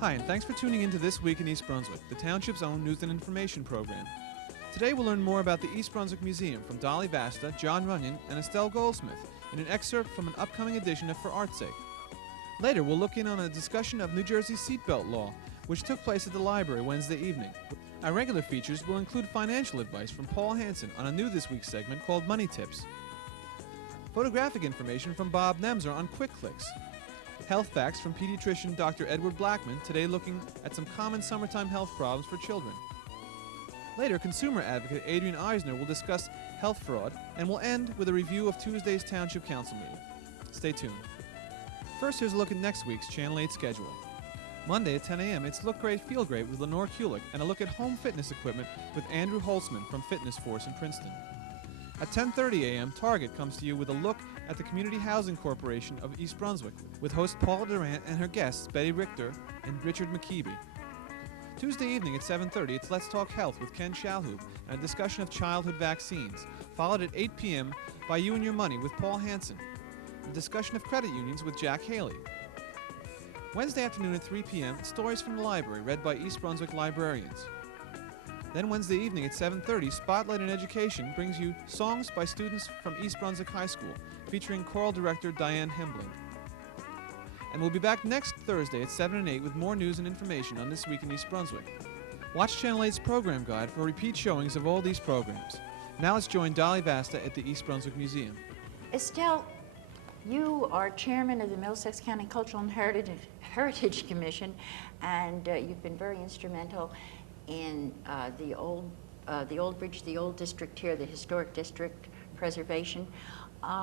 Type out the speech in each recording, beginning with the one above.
Hi, and thanks for tuning in to This Week in East Brunswick, the township's own news and information program. Today we'll learn more about the East Brunswick Museum from Dolly Vasta, John Runyon, and Estelle Goldsmith in an excerpt from an upcoming edition of For Art's Sake. Later we'll look in on a discussion of New Jersey's seatbelt law, which took place at the library Wednesday evening. Our regular features will include financial advice from Paul Hansen on a new This Week segment called Money Tips. Photographic information from Bob Nemser on Quick Clicks. Health facts from pediatrician Dr. Edward Blackman, today looking at some common summertime health problems for children. Later, consumer advocate Adrian Eisner will discuss health fraud, and we'll end with a review of Tuesday's Township Council meeting. Stay tuned. First, here's a look at next week's Channel 8 schedule. Monday at 10 a.m., it's Look Great, Feel Great with Lenore Kulik and a look at home fitness equipment with Andrew Holtzman from Fitness Force in Princeton. At 10:30 a.m., Target comes to you with a look at the Community Housing Corporation of East Brunswick with host Paula Durant and her guests Betty Richter and Richard McKeeby. Tuesday evening at 7:30, it's Let's Talk Health with Ken Shalhoub and a discussion of childhood vaccines, followed at 8 p.m. by You and Your Money with Paul Hansen, a discussion of credit unions with Jack Haley. Wednesday afternoon at 3 p.m., Stories from the Library read by East Brunswick librarians. Then Wednesday evening at 7:30, Spotlight in Education brings you songs by students from East Brunswick High School, featuring choral director Diane Hembling. And we'll be back next Thursday at 7 and 8 with more news and information on This Week in East Brunswick. Watch Channel 8's program guide for repeat showings of all these programs. Now let's join Dolly Vasta at the East Brunswick Museum. Estelle, you are chairman of the Middlesex County Cultural and Heritage Commission, and you've been very instrumental in the old bridge, the old district here, the historic district preservation.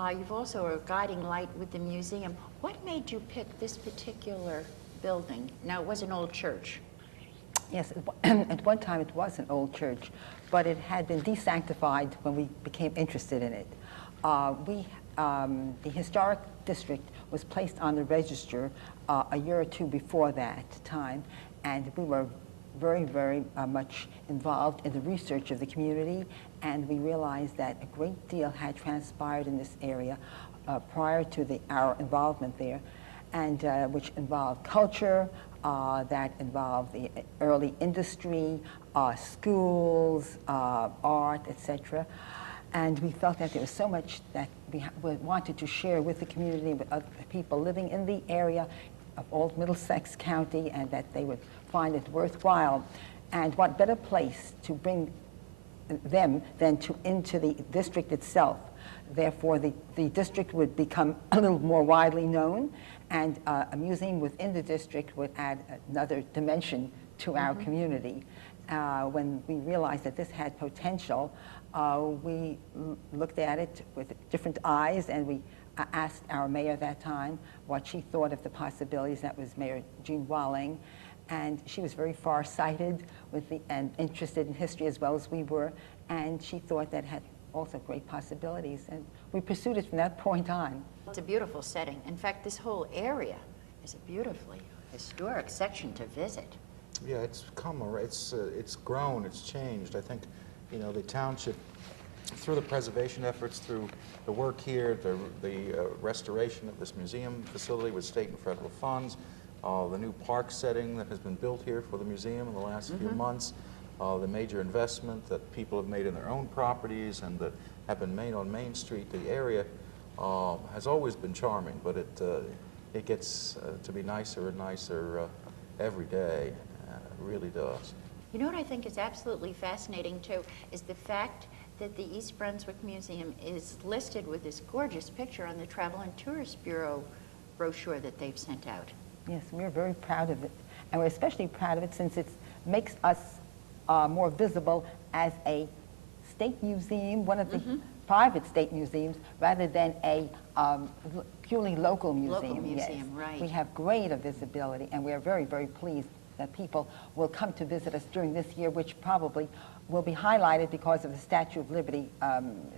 You've also a guiding light with the museum. What made you pick this particular building? Now, it was an old church. Yes, at one time it was an old church, but it had been desanctified when we became interested in it. The historic district was placed on the register a year or two before that time, and we were very, very much involved in the research of the community, and we realized that a great deal had transpired in this area prior to our involvement there, and which involved culture, that involved the early industry, schools, art, etc. And we felt that there was so much that we wanted to share with the community, with other people living in the area of Old Middlesex County, and that they would find it worthwhile. And what better place to bring them than into the district itself. Therefore, the district would become a little more widely known, and a museum within the district would add another dimension to our community. When we realized that this had potential, we looked at it with different eyes, and we asked our mayor that time what she thought of the possibilities. That was Mayor Jean Walling, and she was very far-sighted and interested in history as well as we were, and she thought that had also great possibilities, and we pursued it from that point on. It's a beautiful setting. In fact, this whole area is a beautifully historic section to visit. Yeah, it's grown, it's changed. I think, you know, the township, through the preservation efforts, through the work here, the restoration of this museum facility with state and federal funds, the new park setting that has been built here for the museum in the last few months, the major investment that people have made in their own properties and that have been made on Main Street, the area has always been charming, but it gets to be nicer and nicer every day. It really does. You know what I think is absolutely fascinating, too, is the fact that the East Brunswick Museum is listed with this gorgeous picture on the Travel and Tourist Bureau brochure that they've sent out. Yes, we're very proud of it, and we're especially proud of it since it makes us more visible as a state museum, one of the private state museums, rather than a purely local museum. Local museum, yes. right. We have greater visibility, and we are very, very pleased that people will come to visit us during this year, which probably will be highlighted because of the Statue of Liberty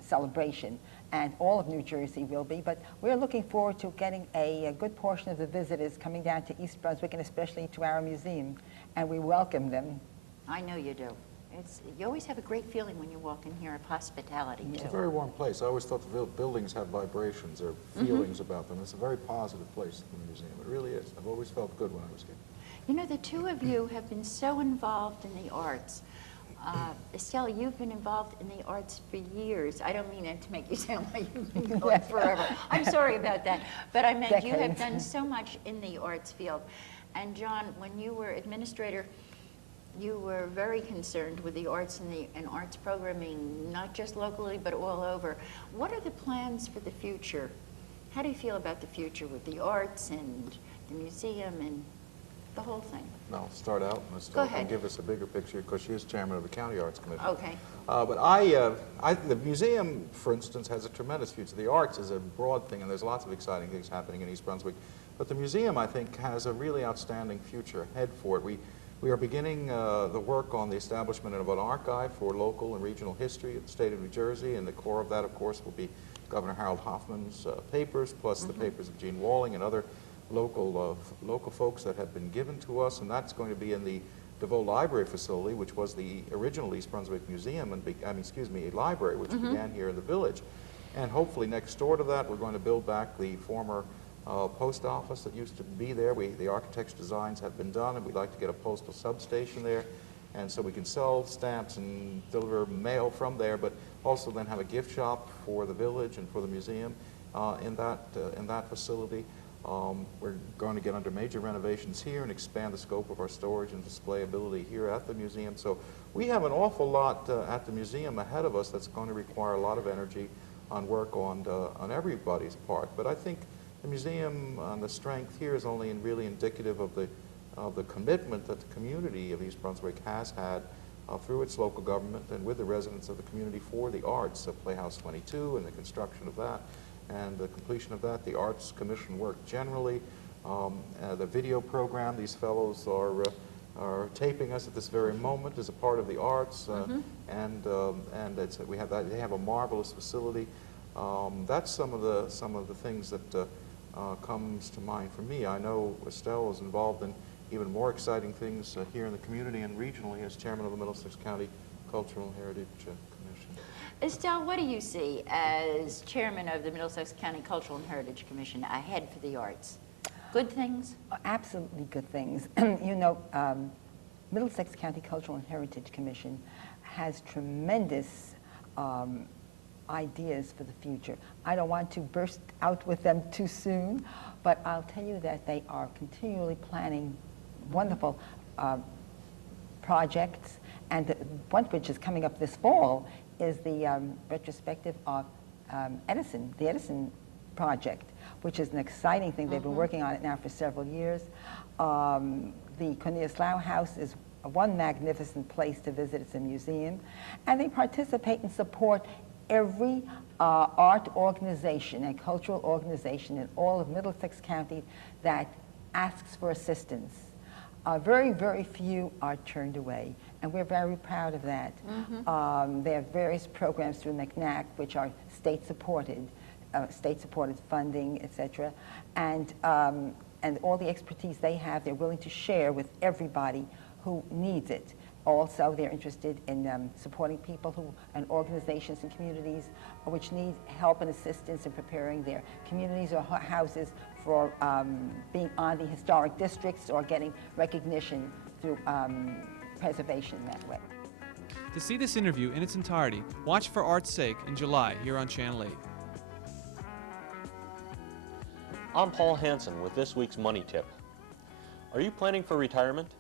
celebration, and all of New Jersey will be. But we're looking forward to getting a good portion of the visitors coming down to East Brunswick, and especially to our museum, and we welcome them. I know you do. You always have a great feeling when you walk in here of hospitality, too. It's a very warm place. I always thought the buildings have vibrations or feelings about them. It's a very positive place, the museum. It really is. I've always felt good when I was here. You know, the two of you have been so involved in the arts. Estelle, you've been involved in the arts for years. I don't mean it to make you sound like you've been going forever. I'm sorry about that. But I meant you have done so much in the arts field. And John, when you were administrator, you were very concerned with the arts and arts programming, not just locally, but all over. What are the plans for the future? How do you feel about the future with the arts and the museum and the whole thing? I'll start out, and Estelle can give us a bigger picture because she is chairman of the County Arts Commission. Okay. But the museum, for instance, has a tremendous future. The arts is a broad thing, and there's lots of exciting things happening in East Brunswick. But the museum, I think, has a really outstanding future ahead for it. We are beginning the work on the establishment of an archive for local and regional history of the state of New Jersey, and the core of that, of course, will be Governor Harold Hoffman's papers, plus the papers of Gene Walling and other local folks that have been given to us, and that's going to be in the DeVoe Library facility, which was the original East Brunswick Museum, and a library, which began here in the village. And hopefully next door to that, we're going to build back the former post office that used to be there. The architect's designs have been done, and we'd like to get a postal substation there, and so we can sell stamps and deliver mail from there, but also then have a gift shop for the village and for the museum in that facility. We're going to get under major renovations here and expand the scope of our storage and display ability here at the museum. So we have an awful lot at the museum ahead of us that's going to require a lot of energy on work on everybody's part. But I think the museum and the strength here is only really indicative of the commitment that the community of East Brunswick has had through its local government and with the residents of the community for the arts, Playhouse 22 and the construction of that, and the completion of that, the Arts Commission work generally, the video program. These fellows are taping us at this very moment as a part of the arts, and we have that. They have a marvelous facility. That's some of the things that comes to mind for me. I know Estelle is involved in even more exciting things here in the community and regionally as chairman of the Middlesex County Cultural Heritage Commission. Estelle, what do you see as chairman of the Middlesex County Cultural and Heritage Commission ahead for the arts? Good things? Absolutely good things. You know, Middlesex County Cultural and Heritage Commission has tremendous ideas for the future. I don't want to burst out with them too soon, but I'll tell you that they are continually planning wonderful projects, and one which is coming up this fall is the retrospective of Edison, the Edison project, which is an exciting thing. They've been working on it now for several years. The Cornelius Lau House is one magnificent place to visit. It's a museum. And they participate and support every art organization and cultural organization in all of Middlesex County that asks for assistance. Very, very few are turned away, and we're very proud of that. There are various programs through McNack which are state-supported funding, etc. And all the expertise they have, they're willing to share with everybody who needs it. Also, they're interested in supporting people and organizations and communities which need help and assistance in preparing their communities or houses for being on the historic districts or getting recognition through preservation that way. To see this interview in its entirety, watch For Art's Sake in July here on Channel 8. I'm Paul Hansen with this week's Money Tip. Are you planning for retirement?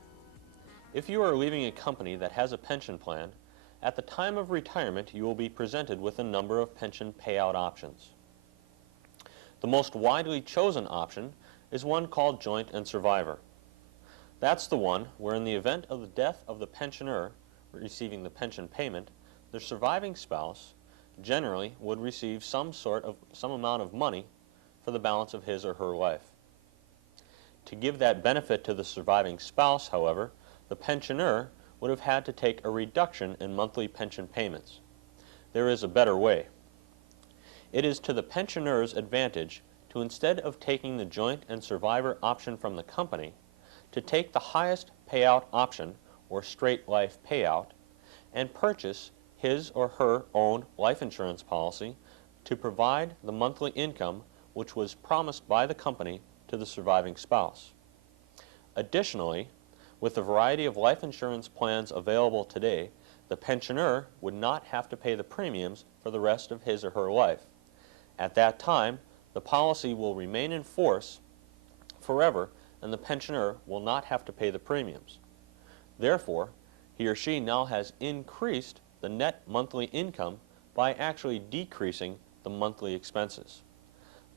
If you are leaving a company that has a pension plan, at the time of retirement you will be presented with a number of pension payout options. The most widely chosen option is one called Joint and Survivor. That's the one where in the event of the death of the pensioner receiving the pension payment, the surviving spouse generally would receive some amount of money for the balance of his or her life. To give that benefit to the surviving spouse, however, the pensioner would have had to take a reduction in monthly pension payments. There is a better way. It is to the pensioner's advantage to, instead of taking the Joint and Survivor option from the company, to take the highest payout option, or straight life payout, and purchase his or her own life insurance policy to provide the monthly income which was promised by the company to the surviving spouse. Additionally, With the variety of life insurance plans available today, the pensioner would not have to pay the premiums for the rest of his or her life. At that time, the policy will remain in force forever, and the pensioner will not have to pay the premiums. Therefore, he or she now has increased the net monthly income by actually decreasing the monthly expenses.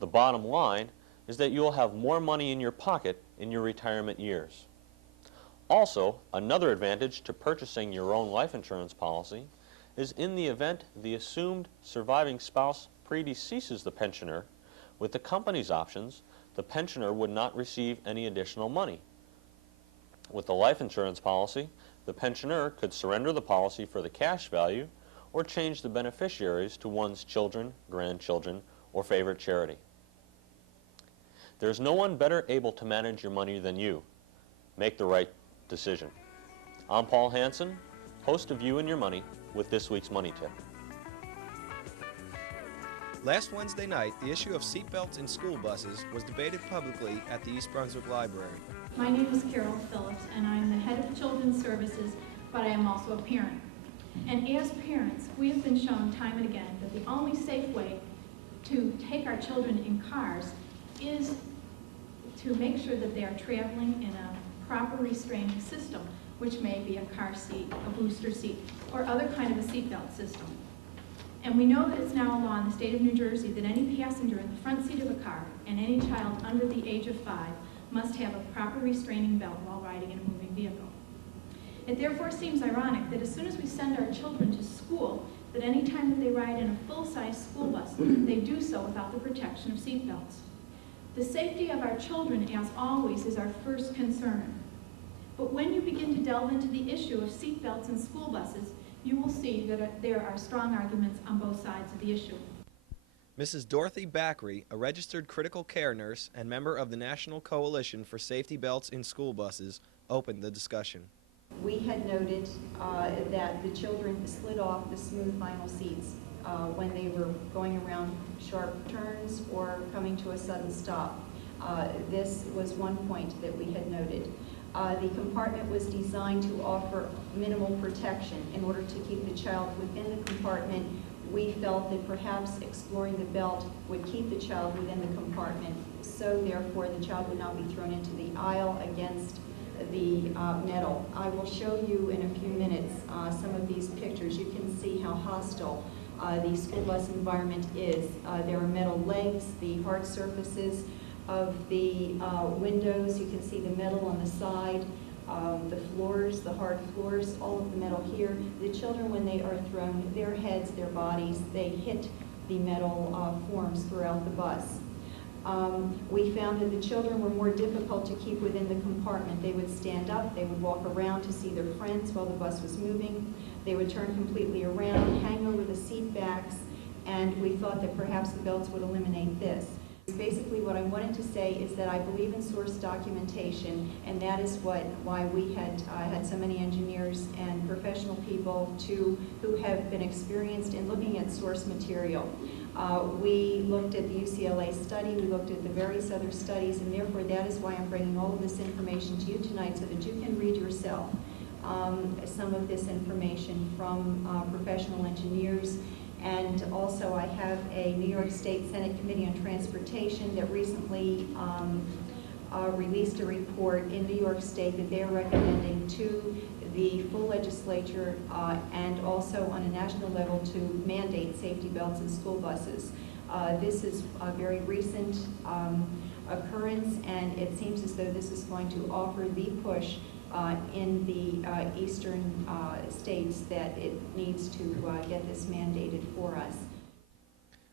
The bottom line is that you will have more money in your pocket in your retirement years. Also, another advantage to purchasing your own life insurance policy is in the event the assumed surviving spouse predeceases the pensioner, with the company's options, the pensioner would not receive any additional money. With the life insurance policy, the pensioner could surrender the policy for the cash value or change the beneficiaries to one's children, grandchildren, or favorite charity. There is no one better able to manage your money than you. Make the right decision. I'm Paul Hansen, host of You and Your Money, with this week's Money Tip. Last Wednesday night, the issue of seatbelts in school buses was debated publicly at the East Brunswick Library. My name is Carol Phillips, and I'm the head of Children's Services, but I am also a parent. And as parents, we have been shown time and again that the only safe way to take our children in cars is to make sure that they are traveling in a proper restraining system, which may be a car seat, a booster seat, or other kind of a seatbelt system. And we know that it's now a law in the state of New Jersey that any passenger in the front seat of a car and any child under the age of 5 must have a proper restraining belt while riding in a moving vehicle. It therefore seems ironic that as soon as we send our children to school, that any time that they ride in a full-size school bus, they do so without the protection of seatbelts. The safety of our children, as always, is our first concern. But when you begin to delve into the issue of seatbelts in school buses, you will see that there are strong arguments on both sides of the issue. Mrs. Dorothy Backery, a registered critical care nurse and member of the National Coalition for Safety Belts in School Buses, opened the discussion. We had noted that the children slid off the smooth vinyl seats when they were going around sharp turns or coming to a sudden stop. This was one point that we had noted. The compartment was designed to offer minimal protection. In order to keep the child within the compartment, we felt that perhaps exploring the belt would keep the child within the compartment, so therefore the child would not be thrown into the aisle against the metal. I will show you in a few minutes some of these pictures. You can see how hostile the school bus environment is. There are metal legs, the hard surfaces of the windows. You can see the metal on the side, the floors, the hard floors, all of the metal here. The children, when they are thrown, their heads, their bodies, they hit the metal forms throughout the bus. We found that the children were more difficult to keep within the compartment. They would stand up, they would walk around to see their friends while the bus was moving. They would turn completely around, hang over the seat backs, and we thought that perhaps the belts would eliminate this. Basically, what I wanted to say is that I believe in source documentation, and that is why we had so many engineers and professional people who have been experienced in looking at source material. We looked at the UCLA study, we looked at the various other studies, and therefore that is why I'm bringing all of this information to you tonight so that you can read yourself some of this information from professional engineers. And also I have a New York State Senate Committee on Transportation that recently released a report in New York State that they're recommending to the full legislature and also on a national level to mandate safety belts in school buses. This is a very recent occurrence, and it seems as though this is going to offer the push in the eastern states that it needs to get this mandated for us.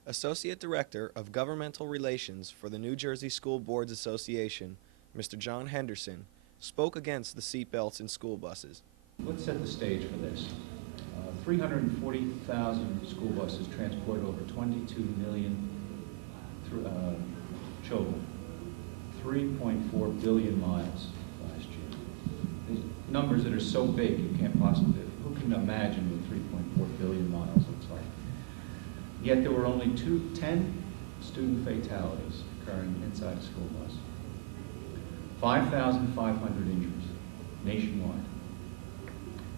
Associate Director of Governmental Relations for the New Jersey School Boards Association, Mr. John Henderson, spoke against the seatbelts in school buses. Let's set the stage for this. 340,000 school buses transported over 22 million children, 3.4 billion miles last year. These numbers that are so big you can't possibly, who can imagine what 3.4 billion miles looks like? Yet there were only 10 student fatalities occurring inside a school bus, 5,500 injuries. nationwide.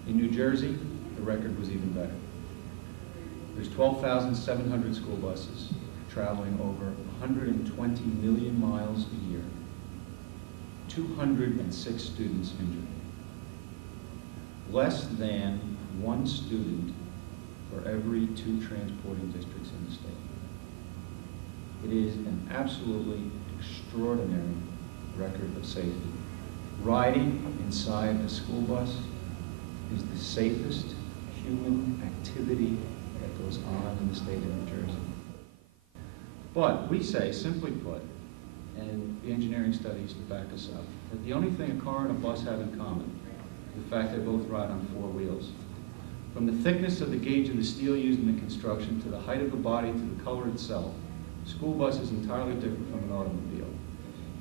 In New Jersey, the record was even better. There's 12,700 school buses traveling over 120 million miles a year. 206 students injured. Less than one student for every 2 transporting districts in the state. It is an absolutely extraordinary record of safety. Riding inside a school bus is the safest human activity that goes on in the state of New Jersey. But we say, simply put, and the engineering studies to back us up, that the only thing a car and a bus have in common is the fact they both ride on 4 wheels. From the thickness of the gauge of the steel used in the construction to the height of the body to the color itself, a school bus is entirely different from an automobile.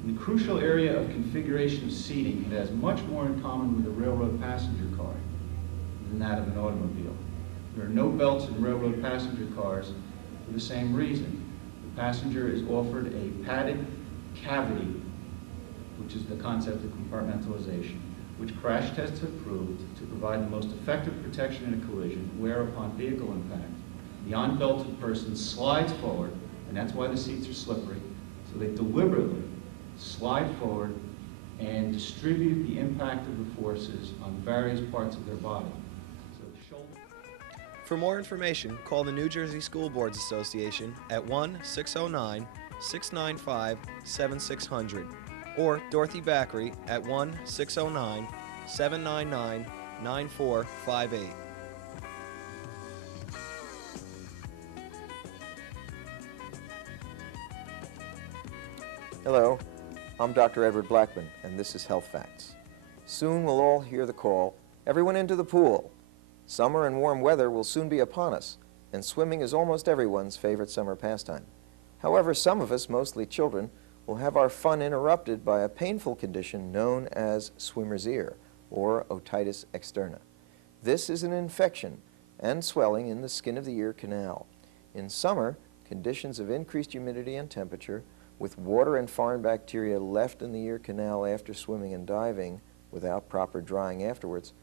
In the crucial area of configuration of seating, it has much more in common with a railroad passenger car than that of an automobile. There are no belts in railroad passenger cars for the same reason. The passenger is offered a padded cavity, which is the concept of compartmentalization, which crash tests have proved to provide the most effective protection in a collision, where upon vehicle impact, the unbelted person slides forward, and that's why the seats are slippery, so they deliberately slide forward and distribute the impact of the forces on various parts of their body. So the shoulder. For more information, call the New Jersey School Boards Association at 1-609-695-7600 or Dorothy Backery at 1-609-799-9458. Hello, I'm Dr. Edward Blackman, and this is Health Facts. Soon we'll all hear the call, everyone into the pool. Summer and warm weather will soon be upon us, and swimming is almost everyone's favorite summer pastime. However, some of us, mostly children, will have our fun interrupted by a painful condition known as swimmer's ear, or otitis externa. This is an infection and swelling in the skin of the ear canal. In summer, conditions of increased humidity and temperature, with water and foreign bacteria left in the ear canal after swimming and diving without proper drying afterwards,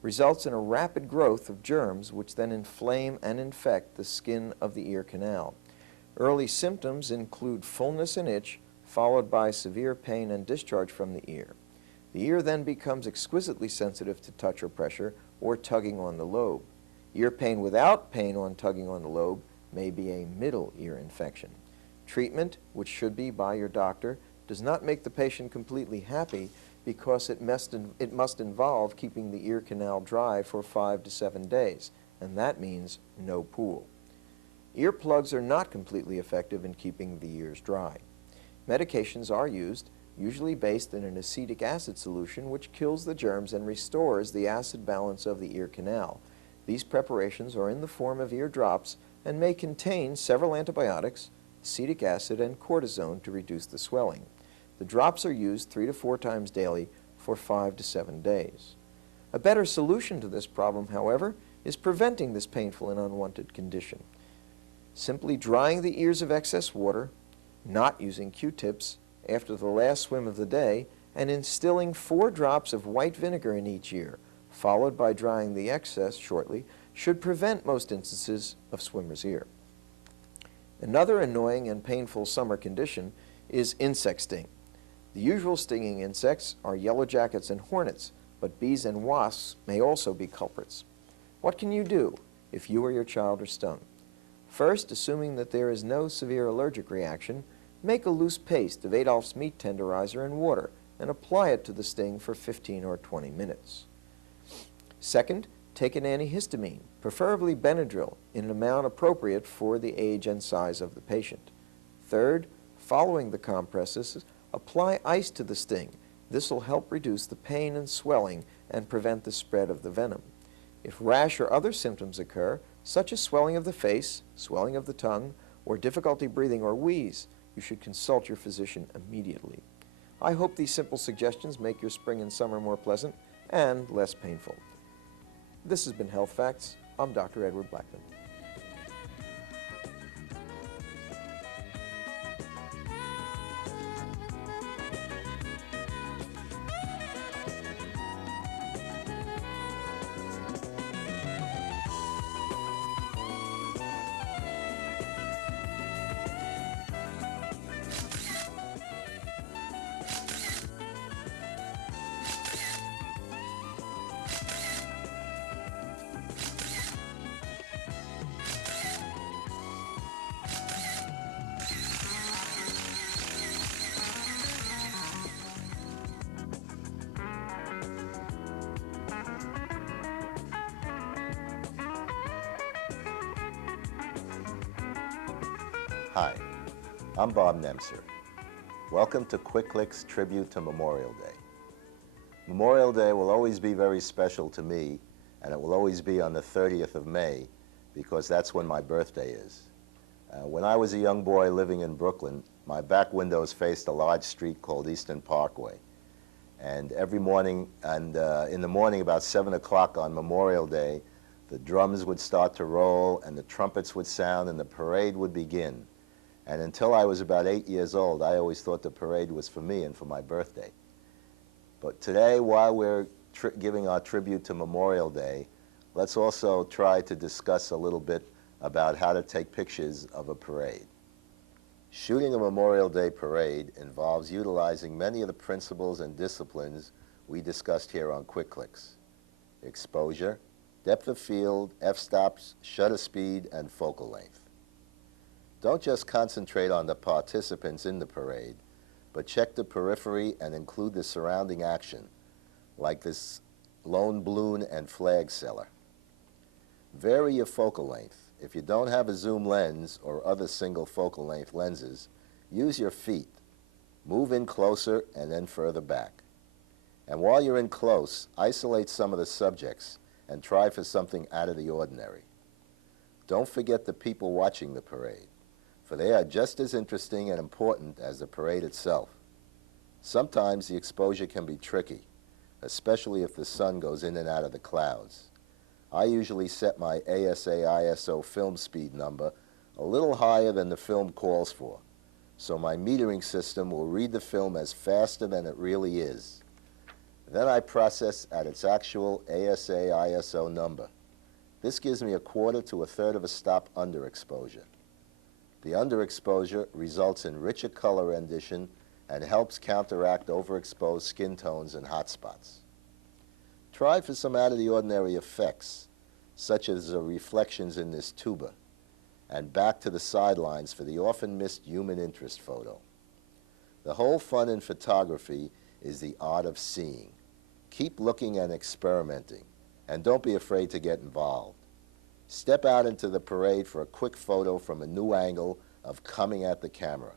results in a rapid growth of germs which then inflame and infect the skin of the ear canal. Early symptoms include fullness and itch, followed by severe pain and discharge from the ear. The ear then becomes exquisitely sensitive to touch or pressure or tugging on the lobe. Ear pain without pain on tugging on the lobe may be a middle ear infection. Treatment, which should be by your doctor, does not make the patient completely happy because it must involve keeping the ear canal dry for 5 to 7 days, and that means no pool. Earplugs are not completely effective in keeping the ears dry. Medications are used, usually based in an acetic acid solution which kills the germs and restores the acid balance of the ear canal. These preparations are in the form of ear drops and may contain several antibiotics, acetic acid, and cortisone to reduce the swelling. The drops are used 3 to 4 times daily for 5 to 7 days. A better solution to this problem, however, is preventing this painful and unwanted condition. Simply drying the ears of excess water, not using Q-tips, after the last swim of the day, and instilling 4 drops of white vinegar in each ear, followed by drying the excess shortly, should prevent most instances of swimmer's ear. Another annoying and painful summer condition is insect sting. The usual stinging insects are yellow jackets and hornets, but bees and wasps may also be culprits. What can you do if you or your child are stung? First, assuming that there is no severe allergic reaction, make a loose paste of Adolph's meat tenderizer in water and apply it to the sting for 15 or 20 minutes. Second, take an antihistamine, preferably Benadryl, in an amount appropriate for the age and size of the patient. Third, following the compresses, apply ice to the sting. This will help reduce the pain and swelling and prevent the spread of the venom. If rash or other symptoms occur, such as swelling of the face, swelling of the tongue, or difficulty breathing or wheeze, you should consult your physician immediately. I hope these simple suggestions make your spring and summer more pleasant and less painful. This has been Health Facts. I'm Dr. Edward Blackman. Hi, I'm Bob Nemser. Welcome to Quick Clicks Tribute to Memorial Day. Memorial Day will always be very special to me, and it will always be on the 30th of May, because that's when my birthday is. When I was a young boy living in Brooklyn, my back windows faced a large street called Eastern Parkway. And every morning, in the morning about 7 o'clock on Memorial Day, the drums would start to roll and the trumpets would sound and the parade would begin. And until I was about 8 years old, I always thought the parade was for me and for my birthday. But today, while we're giving our tribute to Memorial Day, let's also try to discuss a little bit about how to take pictures of a parade. Shooting a Memorial Day parade involves utilizing many of the principles and disciplines we discussed here on Quick Clicks: exposure, depth of field, f-stops, shutter speed, and focal length. Don't just concentrate on the participants in the parade, but check the periphery and include the surrounding action, like this lone balloon and flag seller. Vary your focal length. If you don't have a zoom lens or other single focal length lenses, use your feet. Move in closer and then further back. And while you're in close, isolate some of the subjects and try for something out of the ordinary. Don't forget the people watching the parade, for they are just as interesting and important as the parade itself. Sometimes the exposure can be tricky, especially if the sun goes in and out of the clouds. I usually set my ASA/ISO film speed number a little higher than the film calls for, so my metering system will read the film as faster than it really is. Then I process at its actual ASA/ISO number. This gives me a quarter to a third of a stop underexposure. The underexposure results in richer color rendition and helps counteract overexposed skin tones and hot spots. Try for some out-of-the-ordinary effects, such as the reflections in this tuba, and back to the sidelines for the often-missed human interest photo. The whole fun in photography is the art of seeing. Keep looking and experimenting, and don't be afraid to get involved. Step out into the parade for a quick photo from a new angle of coming at the camera.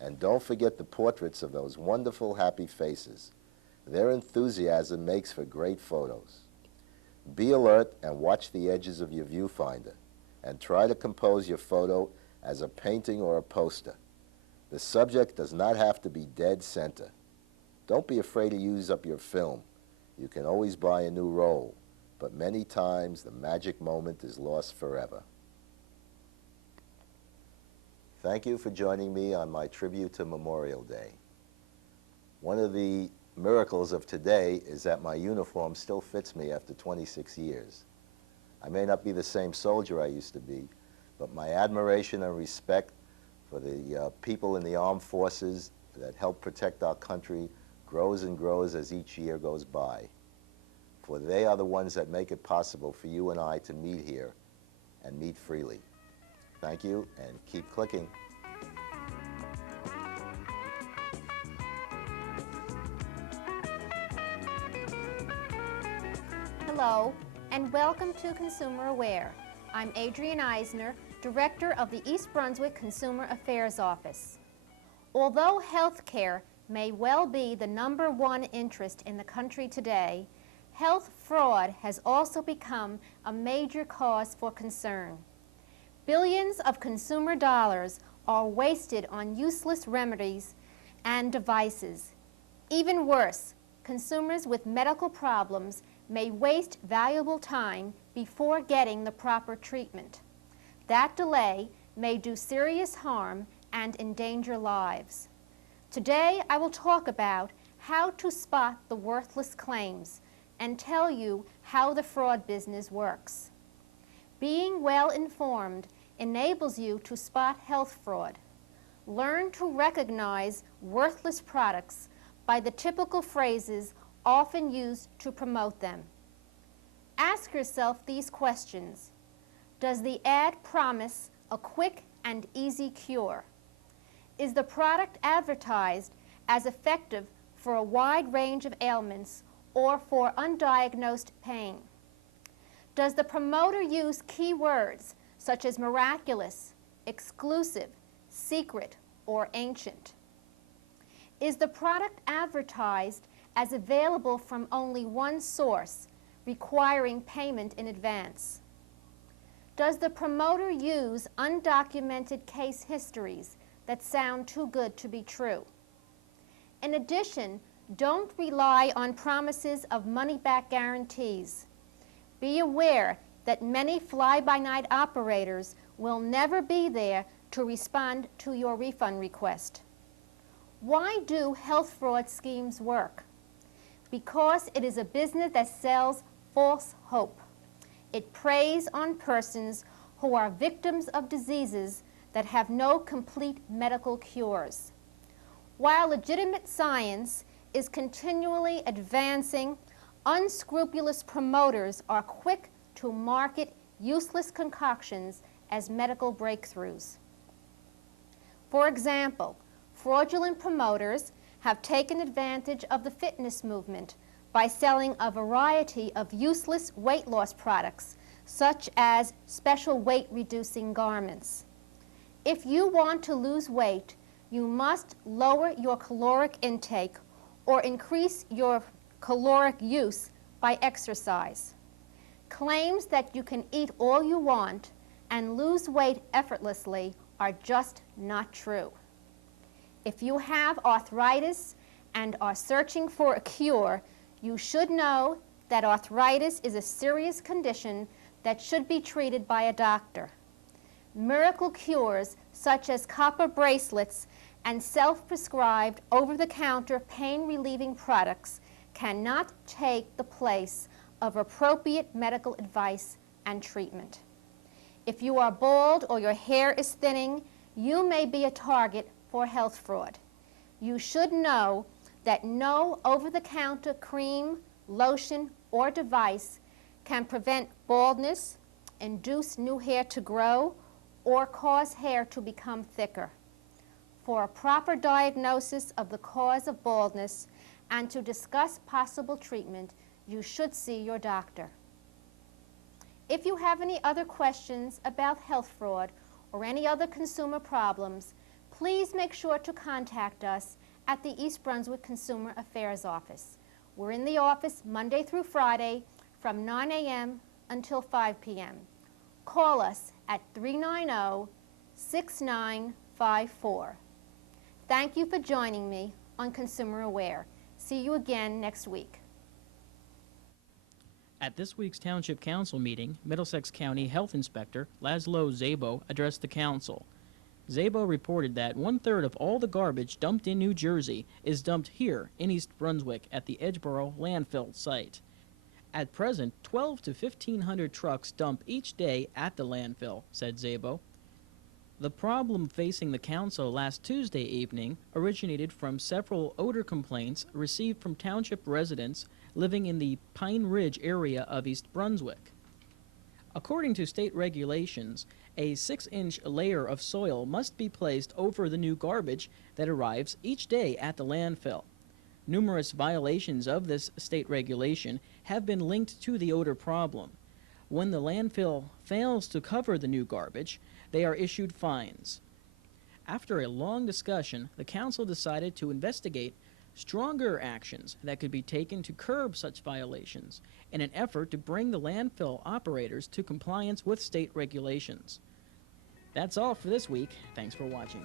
And don't forget the portraits of those wonderful, happy faces. Their enthusiasm makes for great photos. Be alert and watch the edges of your viewfinder, and try to compose your photo as a painting or a poster. The subject does not have to be dead center. Don't be afraid to use up your film. You can always buy a new roll, but many times the magic moment is lost forever. Thank you for joining me on my tribute to Memorial Day. One of the miracles of today is that my uniform still fits me after 26 years. I may not be the same soldier I used to be, but my admiration and respect for the people in the armed forces that help protect our country grows and grows as each year goes by. For they are the ones that make it possible for you and I to meet here and meet freely. Thank you, and keep clicking. Hello, and welcome to Consumer Aware. I'm Adrienne Eisner, Director of the East Brunswick Consumer Affairs Office. Although health care may well be the #1 interest in the country today, health fraud has also become a major cause for concern. Billions of consumer dollars are wasted on useless remedies and devices. Even worse, consumers with medical problems may waste valuable time before getting the proper treatment. That delay may do serious harm and endanger lives. Today, I will talk about how to spot the worthless claims and tell you how the fraud business works. Being well informed enables you to spot health fraud. Learn to recognize worthless products by the typical phrases often used to promote them. Ask yourself these questions. Does the ad promise a quick and easy cure? Is the product advertised as effective for a wide range of ailments or for undiagnosed pain? Does the promoter use keywords such as miraculous, exclusive, secret or ancient? Is the product advertised as available from only one source, requiring payment in advance? Does the promoter use undocumented case histories that sound too good to be true? In addition, don't rely on promises of money-back guarantees. Be aware that many fly-by-night operators will never be there to respond to your refund request. Why do health fraud schemes work? Because it is a business that sells false hope. It preys on persons who are victims of diseases that have no complete medical cures. While legitimate science is continually advancing, unscrupulous promoters are quick to market useless concoctions as medical breakthroughs. For example, fraudulent promoters have taken advantage of the fitness movement by selling a variety of useless weight loss products, such as special weight-reducing garments. If you want to lose weight, you must lower your caloric intake or increase your caloric use by exercise. Claims that you can eat all you want and lose weight effortlessly are just not true. If you have arthritis and are searching for a cure, you should know that arthritis is a serious condition that should be treated by a doctor. Miracle cures such as copper bracelets and self-prescribed over-the-counter pain-relieving products cannot take the place of appropriate medical advice and treatment. If you are bald or your hair is thinning, you may be a target for health fraud. You should know that no over-the-counter cream, lotion, or device can prevent baldness, induce new hair to grow, or cause hair to become thicker. For a proper diagnosis of the cause of baldness and to discuss possible treatment, you should see your doctor. If you have any other questions about health fraud or any other consumer problems, please make sure to contact us at the East Brunswick Consumer Affairs Office. We're in the office Monday through Friday from 9 a.m. until 5 p.m. Call us at 390-6954. Thank you for joining me on Consumer Aware. See you again next week. At this week's Township Council meeting, Middlesex County Health Inspector Laszlo Szabo addressed the council. Szabo reported that 1/3 of all the garbage dumped in New Jersey is dumped here in East Brunswick at the Edgeboro landfill site. At present, 1,200 to 1,500 trucks dump each day at the landfill, said Szabo. The problem facing the council last Tuesday evening originated from several odor complaints received from township residents living in the Pine Ridge area of East Brunswick. According to state regulations, a 6-inch layer of soil must be placed over the new garbage that arrives each day at the landfill. Numerous violations of this state regulation have been linked to the odor problem. When the landfill fails to cover the new garbage, they are issued fines. After a long discussion, the council decided to investigate stronger actions that could be taken to curb such violations in an effort to bring the landfill operators to compliance with state regulations. That's all for this week. Thanks for watching.